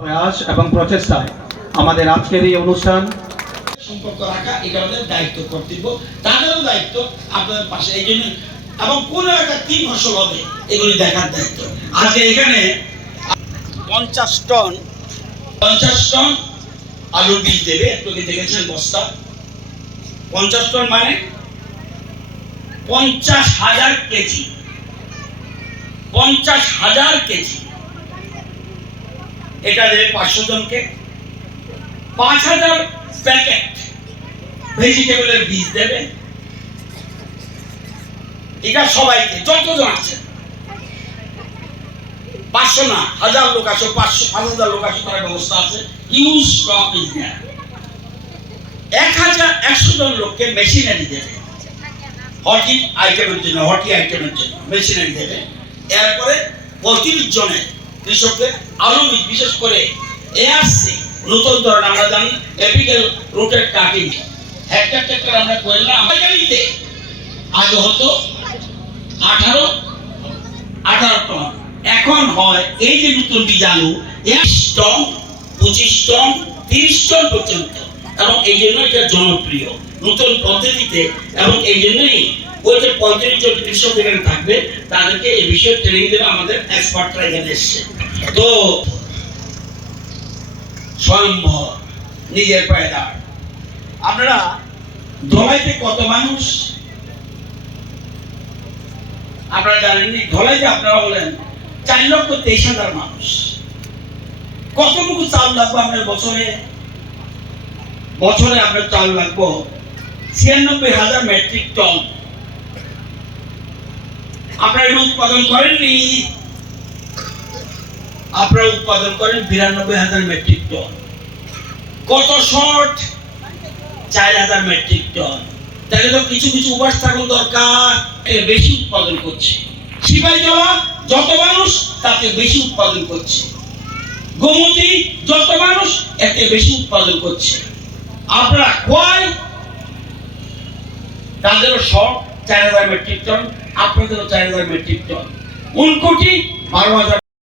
প্রয়াস এবং প্রচেষ্টায় আমাদের আজকের এই অনুষ্ঠান সম্পর্ক রাখা এটা আমাদের দায়িত্ব, কর্তব্য, তাদেরও দায়িত্ব আপনাদের পাশে। এই জন্য এবং কোন এলাকায় কি ফসল হবে এগুলি দেখার দায়িত্ব। আজকে এখানে 50 টন আলুর বীজ দেবে। একটু দেখেছেন বস্তা 50 টন মানে 50,000 কেজি, 50,000 কেজি। এটা দেবে 500 জনকে। 5,000 প্যাকেট ভেজিটেবলের বীজ দেবে। এটা সবাইকে, যতজন আছে, 500 না 1000 লোক আছে, 5,000 লোক আছে, তার ব্যবস্থা আছে। Huge stock is there. 1,100 জন লোককে মেশিনারি দেবে, হটি আইটেমের জন্য মেশিনারি দেবে। এরপরে 35 জনের কৃষকদের আলু বীজ, বিশেষ করে এআরসি নতুন ধরনের, আমরা জানি এপিক্যাল রুটেড কাটিং, হেক্টর আমরা করলাম। আমাদের আগে হতো 18 টন, এখন হয় এই যে নতুন বীজ আলু 1 টন, 25 টন, 30 টন পর্যন্ত। এবং এই জন্য এটা জনপ্রিয় নতুন পদ্ধতিতে। এবং এই জন্যই ওই যে 35 জন কৃষক এখানে থাকবে, তাদেরকে এই বিষয়ে ট্রেনিং দেবে আমাদের এক্সপার্টরা এখানে এসছে। তো স্বয়ম্ভর, নিজের পায়ে দাঁড়। আপনারা ধলাইতে কত মানুষ আপনারা জানেননি? ধলাইতে আপনারা বলেন 4,23,000 মানুষ। কতটুকু চাল লাগবে আপনার বছরে? আপনার চাল লাগবে 96,000 মেট্রিক টন। আপনারা উৎপাদন করেননি, আপনারা উৎপাদন করেন 92,000 মেট্রিক টন। কত শর্ট? 4,000 metric ton. তাহলে তো কিছু উপাস থাকুন দরকার। বেশি উৎপাদন করছে সিপাহীজলা, যত মানুষ তাতে বেশি উৎপাদন করছে। গোমতী যত মানুষ এতে বেশি উৎপাদন করছে। আপনারা কয়? তাদেরও শর্ট 4,000 মেট্রিক টন, আপনাদেরও 4,000 মেট্রিক টন। উনকোটি 12,000